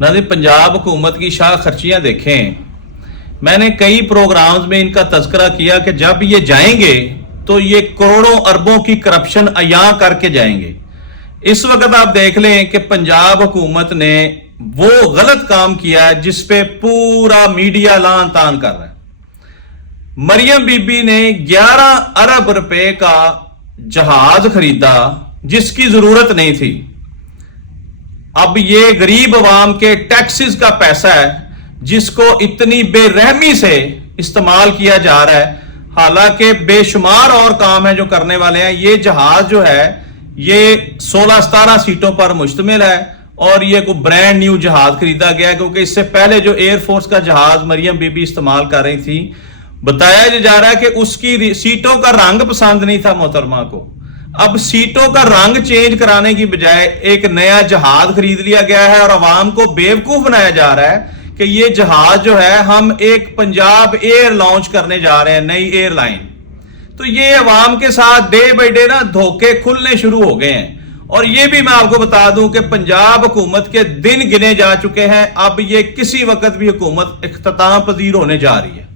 नाज़रीन, पंजाब हुकूमत की शाह खर्चियाँ देखें। मैंने कई प्रोग्राम्स में इनका तज़किरा किया कि जब ये जाएंगे तो ये करोड़ों अरबों की करप्शन अया करके जाएंगे। इस वक्त आप देख लें कि पंजाब हुकूमत ने वो गलत काम किया है जिस पे पूरा मीडिया लान तान कर रहा है। मरियम बीबी ने 11 अरब रुपए का जहाज खरीदा जिसकी जरूरत नहीं थी। अब ये गरीब आवाम के टैक्सेस का पैसा है जिसको इतनी बेरहमी से इस्तेमाल किया जा रहा है। हालांकि बेशुमार और काम है जो करने वाले हैं। ये जहाज जो है ये 16-17 सीटों पर मुश्तमिल है और ये कोई ब्रांड न्यू जहाज खरीदा गया है, क्योंकि इससे पहले जो एयरफोर्स का जहाज मरियम बीबी इस्तेमाल कर रही थी, बताया जा रहा है कि उसकी सीटों का रंग पसंद नहीं था मोहतरमा को। अब सीटों का रंग चेंज कराने की बजाय एक नया जहाज खरीद लिया गया है और आवाम को बेवकूफ बनाया जा रहा है कि ये जहाज जो है हम एक पंजाब एयर लॉन्च करने जा रहे हैं, नई एयरलाइन। तो ये अवाम के साथ डे बाई डे ना धोखे खुलने शुरू हो गए हैं। और ये भी मैं आपको बता दूं कि पंजाब हुकूमत के दिन गिने जा चुके हैं। अब ये किसी वक्त भी हुकूमत इख्तिताम पजीर होने जा रही है।